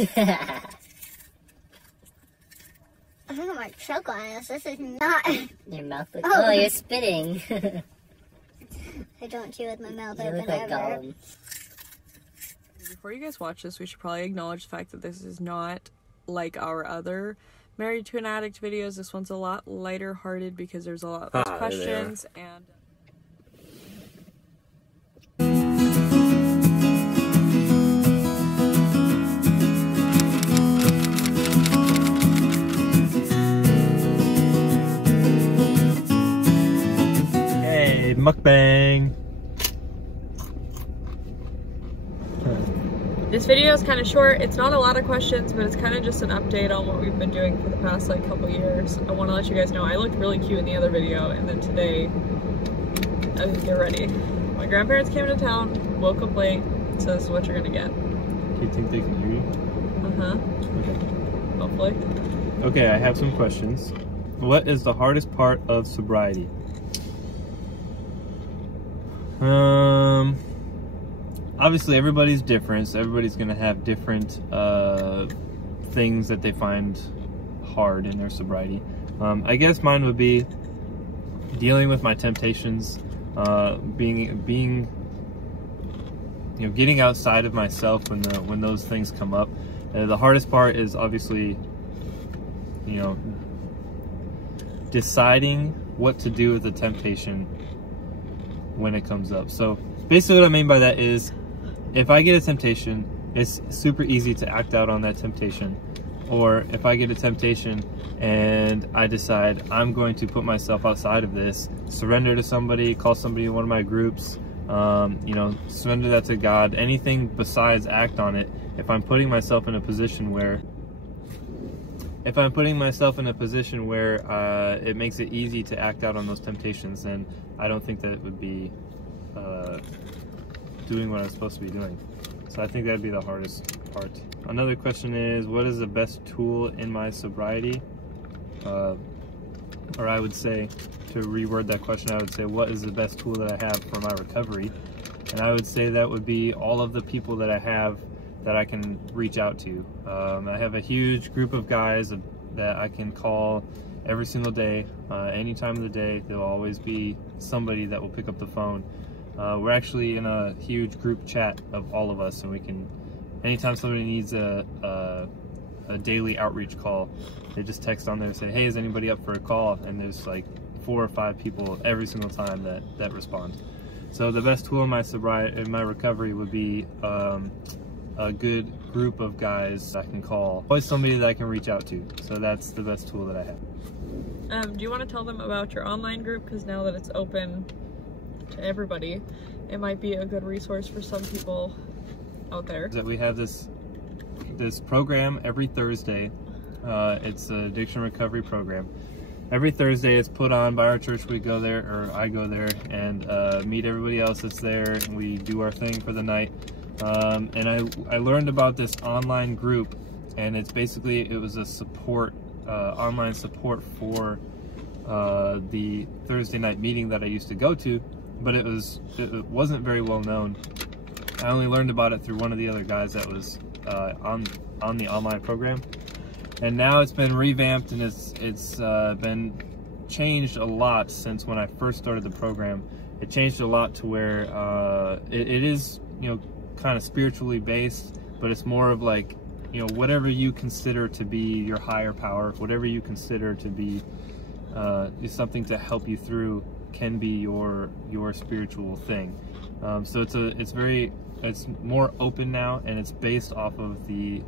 I think I might choke on this. This is not... Your mouth looks... Oh, you're spitting. I don't chew with my mouth You open look like ever. Gollum. Before you guys watch this, we should probably acknowledge the fact that this is not like our other Married to an Addict videos. This one's a lot lighter hearted because there's a lot less questions and... Hey, mukbang! This video is kind of short. It's not a lot of questions, but it's kind of just an update on what we've been doing for the past like couple years. I want to let you guys know I looked really cute in the other video, and then today I didn't get ready. My grandparents came to town, woke up late, so this is what you're gonna get. Do you think they can hear you? Okay. Hopefully. Okay, I have some questions. What is the hardest part of sobriety? Obviously everybody's different, so everybody's gonna have different things that they find hard in their sobriety. I guess mine would be dealing with my temptations, being you know, getting outside of myself when those things come up. The hardest part is obviously, you know, deciding what to do with the temptation when it comes up. So basically what I mean by that is, if I get a temptation, it's super easy to act out on that temptation. Or if I get a temptation and I decide I'm going to put myself outside of this, surrender to somebody, call somebody in one of my groups, you know, surrender that to God, anything besides act on it. If I'm putting myself in a position where it makes it easy to act out on those temptations, then I don't think that it would be doing what I'm supposed to be doing. So I think that'd be the hardest part. Another question is, what is the best tool in my sobriety? Or I would say, to reword that question, I would say, what is the best tool that I have for my recovery? And I would say that would be all of the people that I have that I can reach out to. I have a huge group of guys that I can call every single day, any time of the day. There'll always be somebody that will pick up the phone. We're actually in a huge group chat of all of us, and we can, anytime somebody needs a daily outreach call, they just text on there and say, hey, is anybody up for a call? And there's like 4 or 5 people every single time that respond. So the best tool in my sobriety, in my recovery, would be a good group of guys I can call. Always somebody that I can reach out to. So that's the best tool that I have. Do you want to tell them about your online group? Because now that it's open to everybody, it might be a good resource for some people out there. That we have this program every Thursday. It's an addiction recovery program. Every Thursday it's put on by our church. We go there, or I go there, and meet everybody else that's there, and we do our thing for the night. And I learned about this online group, and it's basically, it was a support, online support for the Thursday night meeting that I used to go to, but it wasn't very well known. I only learned about it through one of the other guys that was on the online program, and now it's been revamped, and it's been changed a lot since when I first started the program. It changed a lot to where it is, you know, kind of spiritually based, but it's more of like, you know, whatever you consider to be your higher power, whatever you consider to be is something to help you through, can be your spiritual thing. So it's more open now, and it's based off of the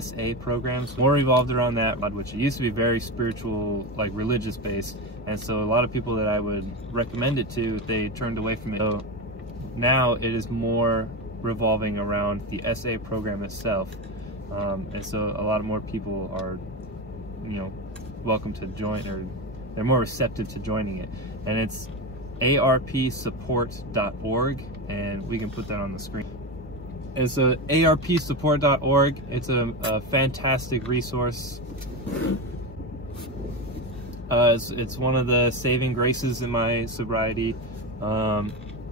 SA programs, more revolved around that, which it used to be very spiritual, like religious based, and so a lot of people that I would recommend it to, they turned away from it. So now it is more revolving around the SA program itself, and so a lot of more people are, you know, welcome to join, or they're more receptive to joining it. And it's arpsupport.org, and we can put that on the screen. And so arpsupport.org, it's a fantastic resource. It's one of the saving graces in my sobriety.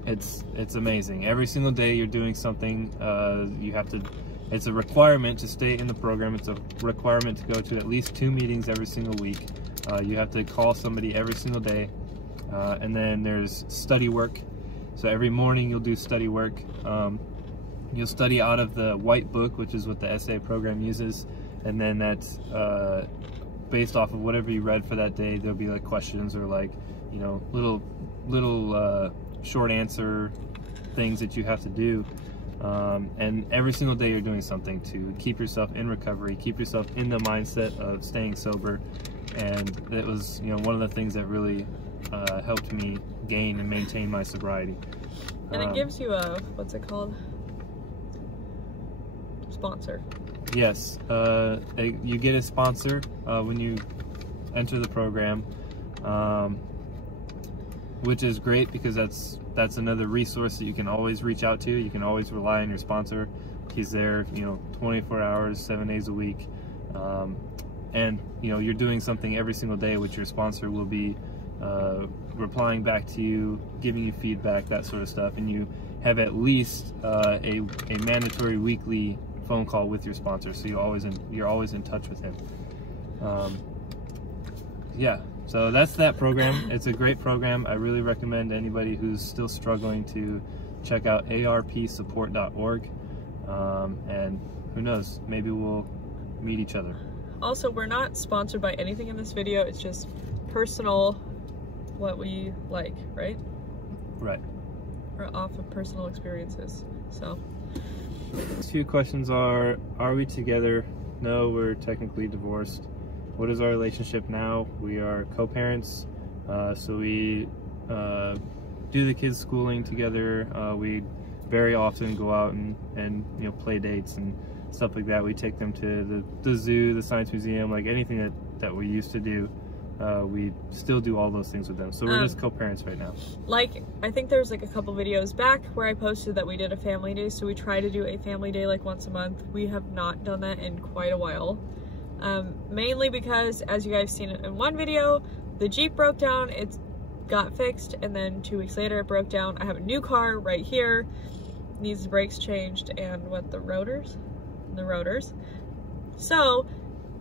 It's amazing. Every single day you're doing something. You have to It's a requirement to stay in the program. It's a requirement to go to at least 2 meetings every single week. You have to call somebody every single day. And then there's study work. So every morning you'll do study work. You'll study out of the white book, which is what the SA program uses. And then that's based off of whatever you read for that day. There'll be like questions or like, you know, little short answer things that you have to do. And every single day you're doing something to keep yourself in recovery, keep yourself in the mindset of staying sober. And it was, you know, one of the things that really helped me gain and maintain my sobriety. And it gives you a, what's it called? Sponsor. Yes, you get a sponsor when you enter the program, which is great because that's another resource that you can always reach out to. You can always rely on your sponsor. He's there, you know, 24 hours, 7 days a week, and you know, you're doing something every single day, which your sponsor will be replying back to you, giving you feedback, that sort of stuff, and you have at least a mandatory weekly phone call with your sponsor, so you're always in touch with him. Yeah, so that's that program. It's a great program. I really recommend anybody who's still struggling to check out arpsupport.org, and who knows, maybe we'll meet each other. Also, we're not sponsored by anything in this video. It's just personal, what we like, right? Right. Or off of personal experiences. So Next few questions are we together? No, we're technically divorced. What is our relationship now? We are co-parents, so we do the kids' schooling together. We very often go out and you know, play dates and stuff like that. We take them to the zoo, the science museum, like anything that we used to do. We still do all those things with them. So we're just co-parents right now. Like, I think there's like a couple videos back where I posted that we did a family day. So we try to do a family day like once a month. We have not done that in quite a while. Mainly because, as you guys seen in one video, the Jeep broke down, it got fixed, and then 2 weeks later it broke down. I have a new car right here, needs the brakes changed, and the rotors. So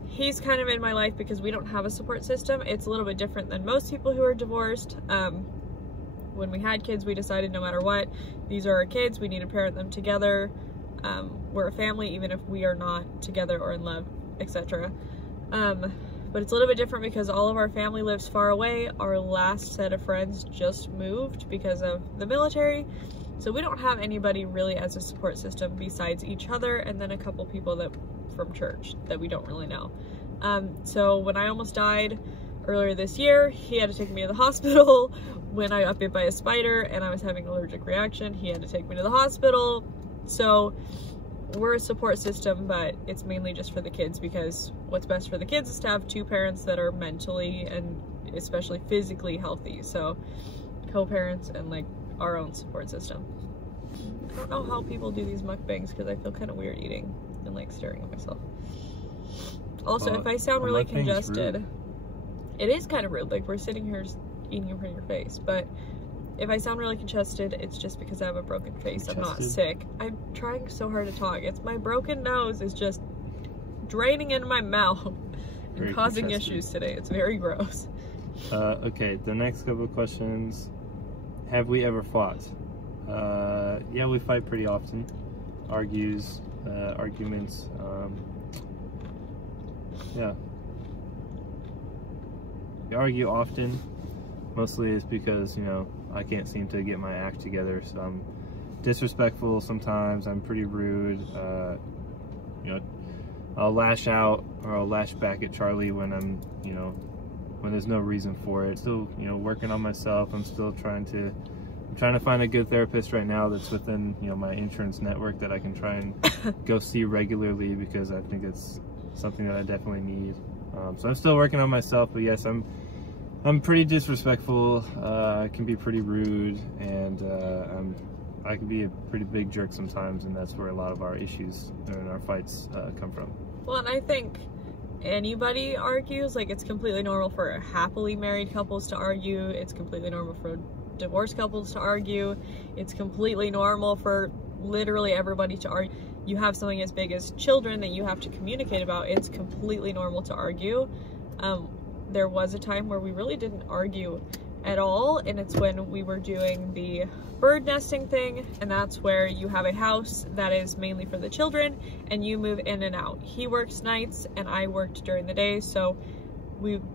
he's kind of in my life because we don't have a support system. It's a little bit different than most people who are divorced. When we had kids, we decided no matter what, these are our kids, we need to parent them together. We're a family even if we are not together or in love, etc. But it's a little bit different because all of our family lives far away. Our last set of friends just moved because of the military. So we don't have anybody really as a support system besides each other and then a couple people that from church that we don't really know. So when I almost died earlier this year, he had to take me to the hospital. When I got bit by a spider and I was having an allergic reaction, he had to take me to the hospital. So we're a support system, but it's mainly just for the kids because what's best for the kids is to have 2 parents that are mentally and especially physically healthy. So co-parents and like our own support system. I don't know how people do these mukbangs because I feel kind of weird eating and like staring at myself. Also, if I sound really congested, it is kind of rude. Like, we're sitting here eating in front of your face, but if I sound really congested, it's just because I have a broken face. I'm not sick. I'm trying so hard to talk. It's my broken nose is just draining into my mouth and causing issues today. It's very gross. Okay, the next couple of questions. Have we ever fought? Yeah, we fight pretty often. Arguments. Yeah. We argue often. Mostly it's because, you know, I can't seem to get my act together, so I'm disrespectful sometimes. I'm pretty rude. You know, I'll lash out or I'll lash back at Charlie when I'm, you know, when there's no reason for it. Still, you know, working on myself. I'm still trying to find a good therapist right now that's within, you know, my insurance network that I can try and go see regularly because I think it's something that I definitely need. So I'm still working on myself, but yes, I'm pretty disrespectful. I can be pretty rude, and I can be a pretty big jerk sometimes, and that's where a lot of our issues and our fights come from. Well, and I think anybody argues. Like, it's completely normal for happily married couples to argue. It's completely normal for divorced couples to argue. It's completely normal for literally everybody to argue. You have something as big as children that you have to communicate about. It's completely normal to argue. There was a time where we really didn't argue at all, and it's when we were doing the bird nesting thing, and that's where you have a house that is mainly for the children and you move in and out. He works nights and I worked during the day, so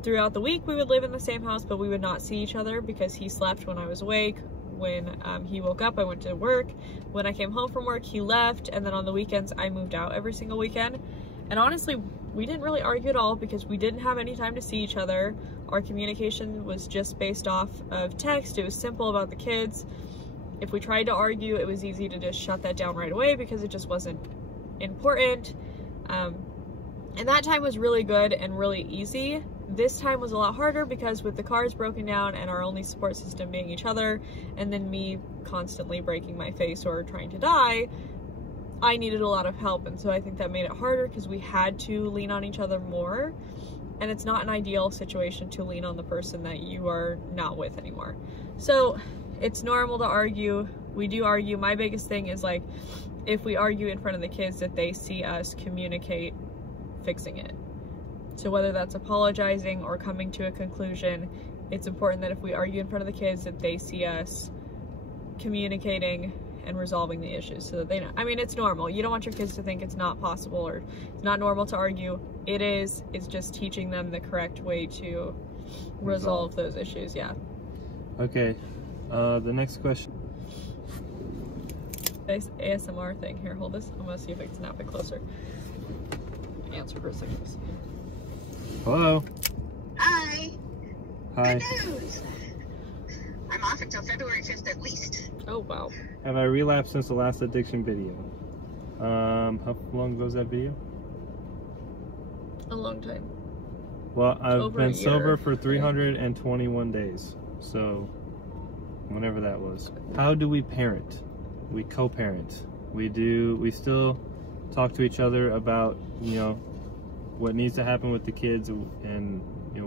throughout the week we would live in the same house, but we would not see each other because he slept when I was awake. When he woke up, I went to work. When I came home from work, he left, and then on the weekends I moved out every single weekend. And honestly, we didn't really argue at all because we didn't have any time to see each other. Our communication was just based off of text. It was simple about the kids. If we tried to argue, it was easy to just shut that down right away because it just wasn't important. And that time was really good and really easy. This time was a lot harder because with the cars broken down and our only support system being each other, and then me constantly breaking my face or trying to die, I needed a lot of help. And so I think that made it harder because we had to lean on each other more. And it's not an ideal situation to lean on the person that you are not with anymore. So it's normal to argue. We do argue. My biggest thing is, like, if we argue in front of the kids, that they see us communicate fixing it. So whether that's apologizing or coming to a conclusion, it's important that if we argue in front of the kids, that they see us communicating and resolving the issues so that they know. I mean, it's normal. You don't want your kids to think it's not possible or it's not normal to argue. It is. It's just teaching them the correct way to resolve those issues. Yeah. Okay. The next question. This ASMR thing. Here, hold this. I'm gonna see if I can snap it closer. Answer for a second. Hello. Hi. Hi. Good news. I'm off until February 5th at least. Oh, wow. Have I relapsed since the last addiction video? How long ago was that video? A long time. Well, I've Over been a year. sober for 321 days. So, whenever that was. How do we parent? We co-parent. We still talk to each other about, you know, what needs to happen with the kids, and you know,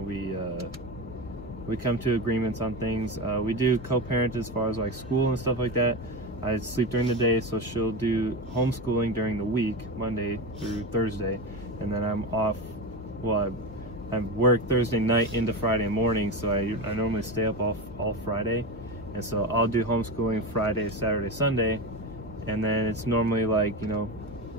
we come to agreements on things. We do co-parent as far as like school and stuff like that. I sleep during the day, so she'll do homeschooling during the week, Monday through Thursday, and then I'm off. Well, I work Thursday night into Friday morning, so I normally stay up all Friday, and so I'll do homeschooling Friday, Saturday, Sunday, and then it's normally like, you know,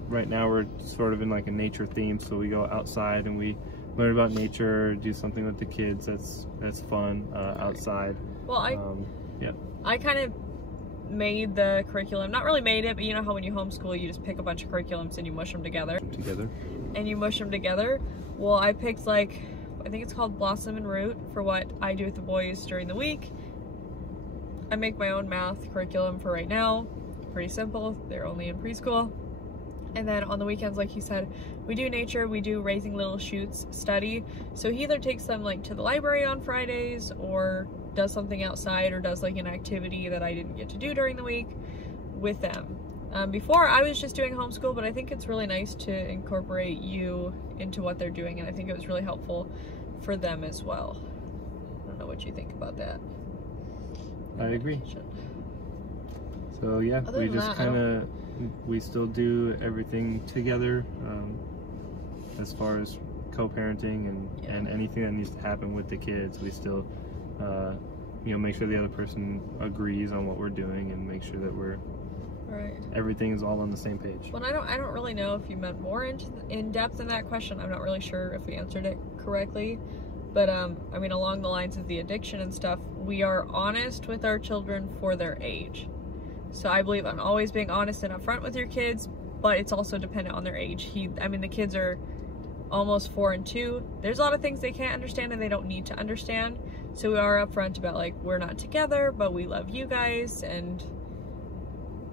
right now we're sort of in like a nature theme, so we go outside and we learn about nature, do something with the kids that's fun outside. Well, yeah. I kind of made the curriculum, not really made it, but you know how when you homeschool you just pick a bunch of curriculums and you mush them together. Well, I picked, like, I think it's called Blossom and Root for what I do with the boys during the week. I make my own math curriculum for right now. Pretty simple. They're only in preschool. And then on the weekends, like he said, we do nature, we do Raising Little Shoots study. So he either takes them like to the library on Fridays or does something outside or does like an activity that I didn't get to do during the week with them. Before I was just doing homeschool, but I think it's really nice to incorporate you into what they're doing, and I think it was really helpful for them as well. I don't know what you think about that. I agree. So yeah, we just kind of, we still do everything together as far as co-parenting and anything that needs to happen with the kids. We still you know, make sure the other person agrees on what we're doing and make sure that we're everything is all on the same page. Well, I don't really know if you meant more in depth in that question. I'm not really sure if we answered it correctly, but I mean, along the lines of the addiction and stuff, we are honest with our children for their age. So I believe I'm always being honest and upfront with your kids, but it's also dependent on their age. I mean, the kids are almost 4 and 2. There's a lot of things they can't understand and they don't need to understand. So we are upfront about, like, we're not together, but we love you guys, and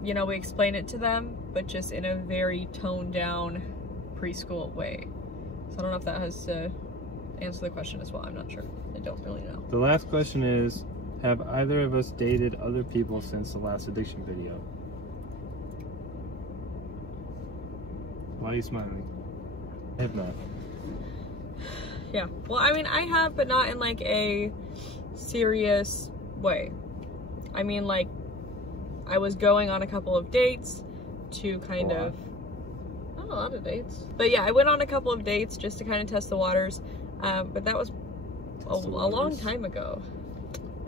you know, we explain it to them, but just in a very toned down preschool way. So I don't know if that has to answer the question as well. I'm not sure. I don't really know. The last question is, have either of us dated other people since the last addiction video? Why are you smiling? I have not. Yeah. Well, I mean, I have, but not in like a serious way. I mean, like, I was going on a couple of dates, to kind of, not a lot of dates. But yeah, I went on a couple of dates just to kind of test the waters. But that was a long time ago.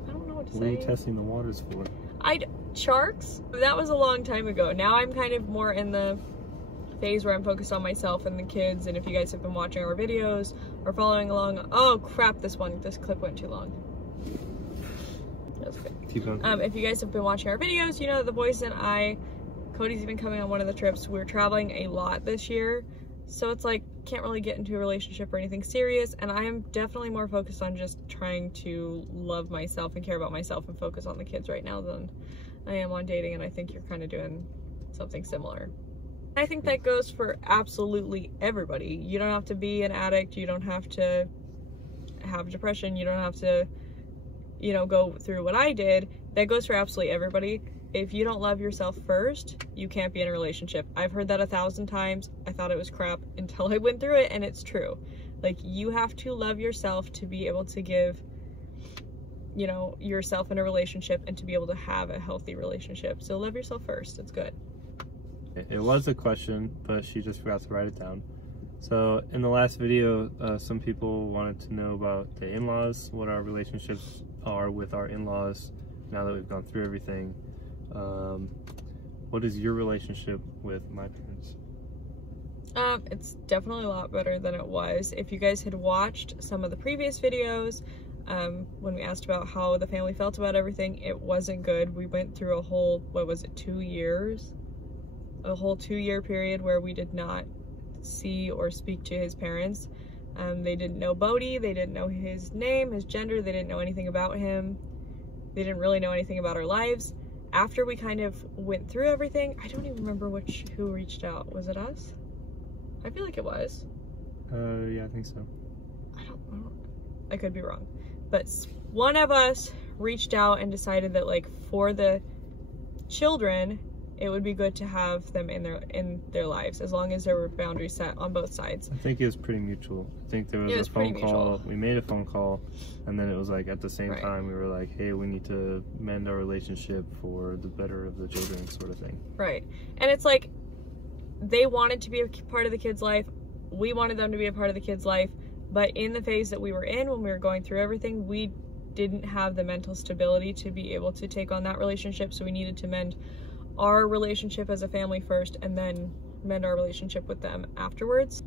I don't know what to say. What are you testing the waters for? Sharks? That was a long time ago. Now I'm kind of more in the phase where I'm focused on myself and the kids. And if you guys have been watching our videos or following along, oh crap, this clip went too long. That's okay. Keep going. If you guys have been watching our videos, you know that the boys and I, Cody's even coming on one of the trips. We're traveling a lot this year. So it's like, can't really get into a relationship or anything serious. And I am definitely more focused on just trying to love myself and care about myself and focus on the kids right now than I am on dating. And I think you're kind of doing something similar. I think that goes for absolutely everybody. You don't have to be an addict. You don't have to have depression. You don't have to, you know, go through what I did. That goes for absolutely everybody. If you don't love yourself first, you can't be in a relationship. I've heard that 1,000 times. I thought it was crap until I went through it, and it's true. Like, you have to love yourself to be able to give, you know, yourself in a relationship and to be able to have a healthy relationship. So love yourself first. It's good. It was a question, but she just forgot to write it down. So in the last video, some people wanted to know about the in-laws, what our relationships are with our in-laws now that we've gone through everything. What is your relationship with my parents? It's definitely a lot better than it was. If you guys had watched some of the previous videos, when we asked about how the family felt about everything, it wasn't good. We went through a whole, what was it, 2 years? A whole 2-year period where we did not see or speak to his parents. They didn't know Bodie, they didn't know his name, his gender, they didn't know anything about him. They didn't really know anything about our lives. After we kind of went through everything, I don't even remember who reached out. Was it us? I feel like it was. Yeah, I think so. I don't know. I could be wrong. But one of us reached out and decided that, like, for the children, it would be good to have them in their lives, as long as there were boundaries set on both sides. I think it was pretty mutual. I think there was a phone call. We made a phone call, and then it was like at the same time we were like, hey, we need to mend our relationship for the better of the children, sort of thing. Right. And it's like, they wanted to be a part of the kid's life. We wanted them to be a part of the kid's life. But in the phase that we were in, when we were going through everything, we didn't have the mental stability to be able to take on that relationship. So we needed to mend our relationship as a family first, and then mend our relationship with them afterwards.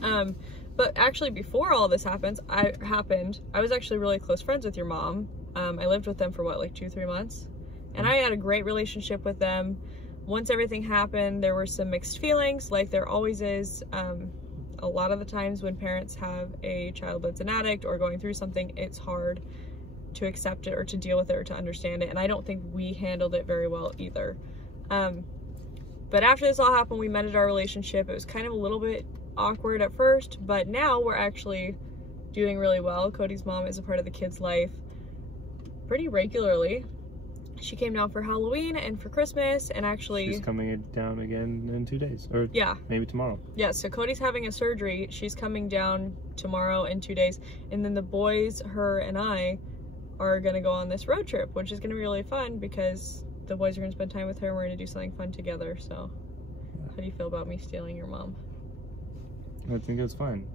But actually, before all this happened, I was actually really close friends with your mom. I lived with them for what, like 2-3 months, and I had a great relationship with them. Once everything happened, there were some mixed feelings, like there always is. A lot of the times when parents have a child that's an addict or going through something, it's hard to accept it or to deal with it or to understand it, and I don't think we handled it very well either. But after this all happened, we mended our relationship. It was kind of a little bit awkward at first, but now we're actually doing really well. Cody's mom is a part of the kid's life pretty regularly. She came down for Halloween and for Christmas, and actually she's coming down again in 2 days, or yeah, maybe tomorrow. Yeah, so Cody's having a surgery. She's coming down tomorrow in 2 days, and then the boys, her and I, are gonna go on this road trip, which is gonna be really fun because the boys are gonna spend time with her and we're gonna do something fun together. So how do you feel about me stealing your mom? I think that's fine.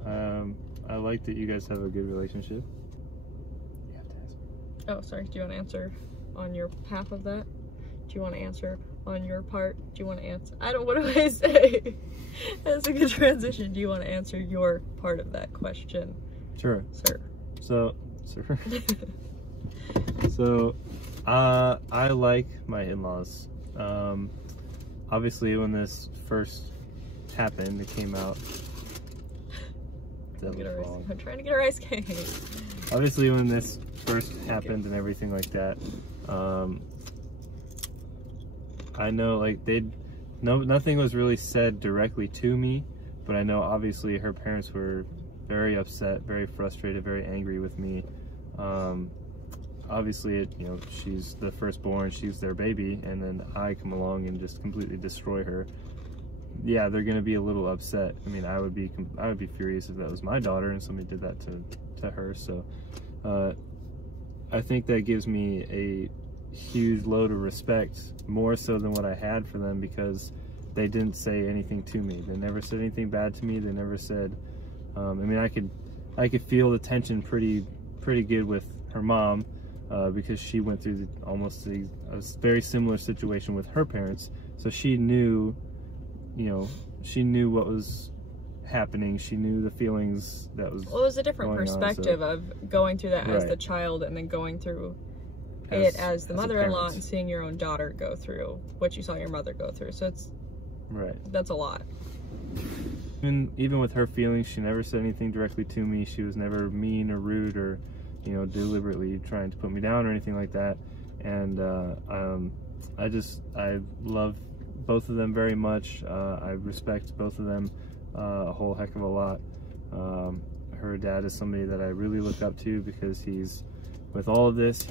I like that you guys have a good relationship. You have to ask. Oh, sorry, do you want to answer on your half of that? Do you want to answer on your part? Do you want to answer? What do I say? That's a good transition. Do you want to answer your part of that question? Sure. Sir. So, sir. So, I like my in-laws. Obviously, when this first happened, it came out. I'm trying to get our ice cake. Obviously, when this first happened and everything like that, I know, like, nothing was really said directly to me, but I know obviously her parents were very upset, very frustrated, very angry with me. Obviously, you know, she's the firstborn, she's their baby, and then I come along and just completely destroy her. Yeah, they're gonna be a little upset. I mean, I would be furious if that was my daughter and somebody did that to her. So, I think that gives me a huge load of respect, more so than what I had for them, because they didn't say anything to me. They never said anything bad to me. They never said, I mean, I could feel the tension pretty good with her mom, because she went through a very similar situation with her parents. So she knew, you know, she knew what was happening. She knew the feelings that was. Well, it was a different perspective on, of going through that as Right. the child, and then going through it as the a mother-in-law, parent. and seeing your own daughter go through what you saw your mother go through. So Right. that's a lot. Even with her feelings, she never said anything directly to me. She was never mean or rude or, you know, deliberately trying to put me down or anything like that. And I love both of them very much. I respect both of them a whole heck of a lot. Her dad is somebody that I really look up to, because he's, with all of this,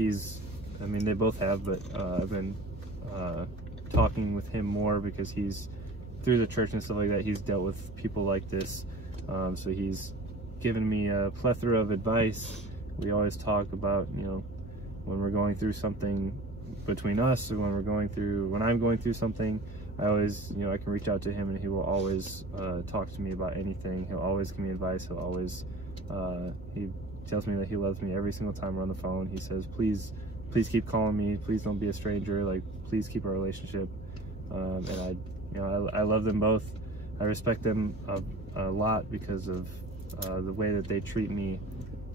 I mean, they both have, but I've been talking with him more, because he's, through the church and stuff like that, he's dealt with people like this. So he's given me a plethora of advice. We always talk about, you know, when we're going through something between us, or when I'm going through something, I always, you know, I can reach out to him, and he will always talk to me about anything. He'll always give me advice. He'll always, he tells me that he loves me every single time we're on the phone. He says, please keep calling me. Please don't be a stranger. Like, please keep our relationship. And I love them both. I respect them a lot because of the way that they treat me,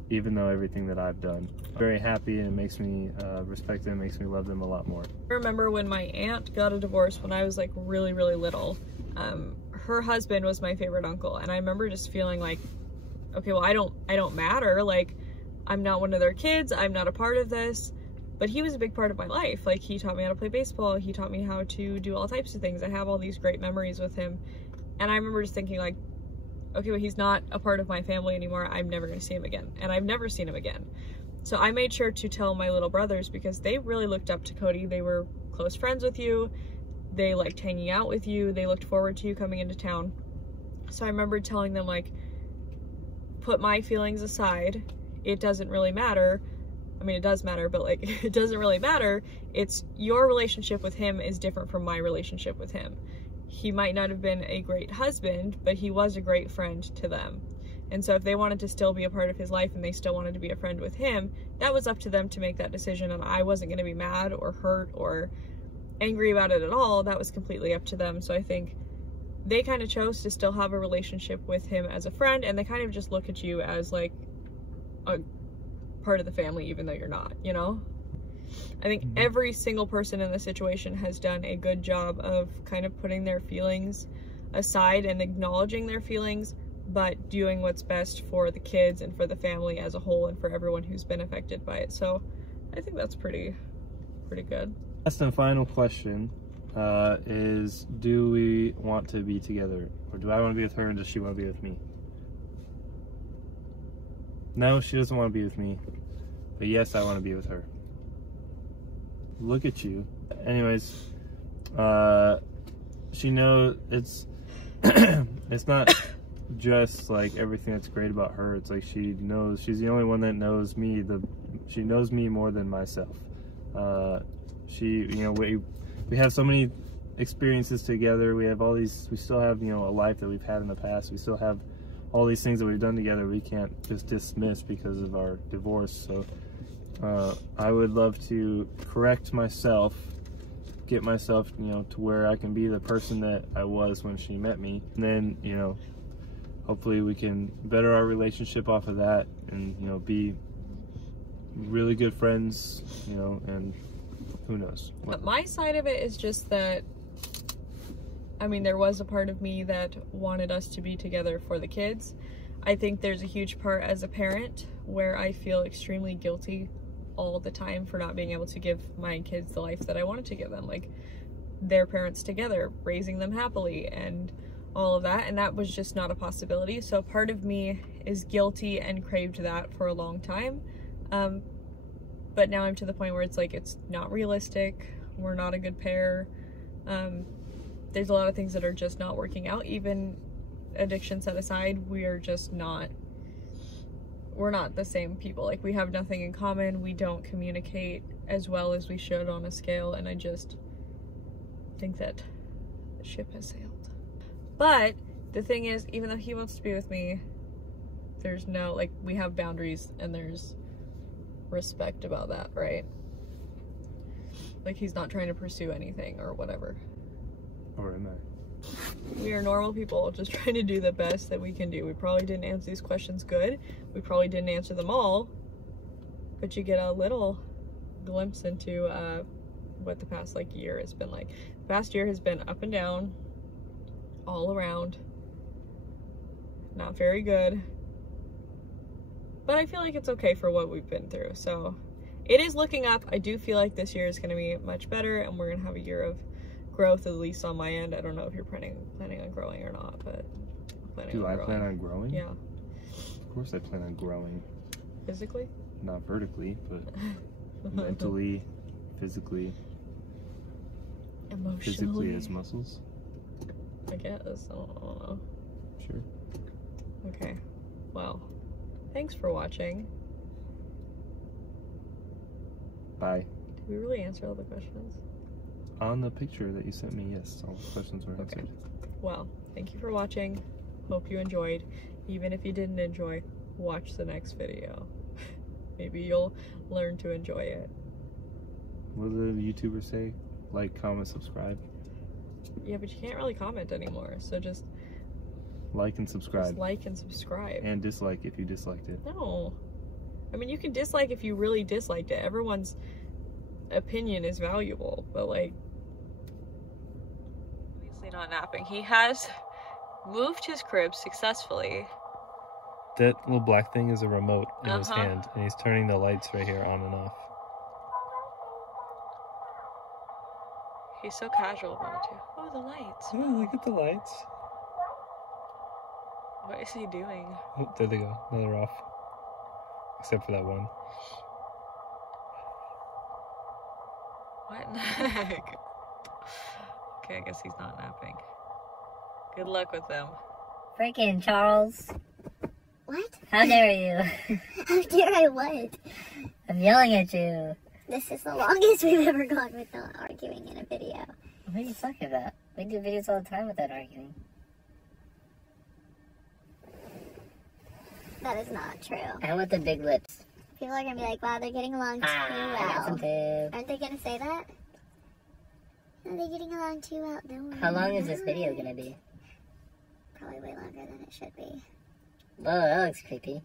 even though everything that I've done. Very happy, and it makes me respect them, makes me love them a lot more. I remember when my aunt got a divorce when I was like really, really little. Her husband was my favorite uncle, and I remember just feeling like, okay, well, I don't matter. Like, I'm not one of their kids. I'm not a part of this. But he was a big part of my life. Like, he taught me how to play baseball. He taught me how to do all types of things. I have all these great memories with him. And I remember just thinking, like, okay, well, he's not a part of my family anymore. I'm never going to see him again. And I've never seen him again. So I made sure to tell my little brothers, because they really looked up to Cody. They were close friends with you. They liked hanging out with you. They looked forward to you coming into town. So I remember telling them, like, put my feelings aside. It doesn't really matter. I mean, it does matter, but like, it doesn't really matter. It's your relationship with him is different from my relationship with him. He might not have been a great husband, but he was a great friend to them. And so if they wanted to still be a part of his life, and they still wanted to be a friend with him, that was up to them to make that decision. And I wasn't going to be mad or hurt or angry about it at all. That was completely up to them. So I think they kind of chose to still have a relationship with him as a friend, and they kind of just look at you as like a part of the family, even though you're not, you know? I think every single person in the situation has done a good job of kind of putting their feelings aside and acknowledging their feelings, but doing what's best for the kids and for the family as a whole, and for everyone who's been affected by it. So I think that's pretty good. Last and final question is, do we want to be together? Or do I want to be with her, and does she want to be with me? No, she doesn't want to be with me. But yes, I want to be with her. Look at you. Anyways, she knows it's it's not just like everything that's great about her. It's like she knows, she's the only one that knows me. She knows me more than myself. We have so many experiences together. We have all these, we still have, you know, a life that we've had in the past. We still have all these things that we've done together. We can't just dismiss because of our divorce. So I would love to correct myself, get myself, you know, to where I can be the person that I was when she met me. And then, you know, hopefully we can better our relationship off of that, and, you know, be really good friends, you know, and who knows. But my side of it is just that, I mean, there was a part of me that wanted us to be together for the kids. I think there's a huge part as a parent where I feel extremely guilty all the time for not being able to give my kids the life that I wanted to give them, like their parents together, raising them happily and all of that, and that was just not a possibility. So part of me is guilty and craved that for a long time, but now I'm to the point where it's like, it's not realistic, we're not a good pair. There's a lot of things that are just not working out. Even addiction set aside, we're not the same people. Like, we have nothing in common. We don't communicate as well as we should on a scale, and I just think that ship has sailed. But the thing is, even though he wants to be with me, there's no, like, we have boundaries and there's respect about that, right? Like, he's not trying to pursue anything or whatever. Or am I? We are normal people just trying to do the best that we can do. We probably didn't answer these questions good. We probably didn't answer them all. But you get a little glimpse into what the past like year has been like. The past year has been up and down, all around. Not very good. But I feel like it's okay for what we've been through. So it is looking up. I do feel like this year is going to be much better and we're going to have a year of growth, at least on my end. I don't know if you're planning on growing or not, but I'm planning on growing. Plan on growing? Yeah. Of course I plan on growing. Physically? Not vertically, but mentally, physically. Emotionally. Physically as muscles. I guess. I don't know. Sure. Okay. Well, thanks for watching. Bye. Did we really answer all the questions? On the picture that you sent me, yes, all the questions were answered. Okay. Well, thank you for watching. Hope you enjoyed. Even if you didn't enjoy, watch the next video. Maybe you'll learn to enjoy it. What do the YouTubers say? Like, comment, subscribe. Yeah, but you can't really comment anymore, so just like and subscribe. Just like and subscribe. And dislike if you disliked it. No. I mean, you can dislike if you really disliked it. Everyone's opinion is valuable, but like, obviously not napping. He has moved his crib successfully. That little black thing is a remote in his hand, and he's turning the lights right here on and off. He's so casual about it too. Oh, the lights. Oh, look at the lights. What is he doing? Oh, there they go. Now they're off. Except for that one. What in the heck? Okay, I guess he's not napping. Good luck with them. Freaking Charles. What? How dare you? How dare I what? I'm yelling at you. This is the longest we've ever gone without arguing in a video. What are you talking about? We do videos all the time without arguing. That is not true. And with the big lips. People are gonna be like, wow, they're getting along too I got some well. too. Aren't they gonna say that? Are they getting along too well? No. How long is this video gonna be? Probably way longer than it should be. Whoa, that looks creepy.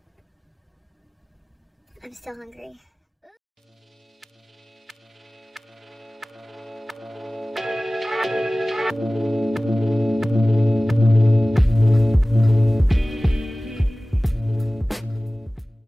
I'm still hungry. Thank you.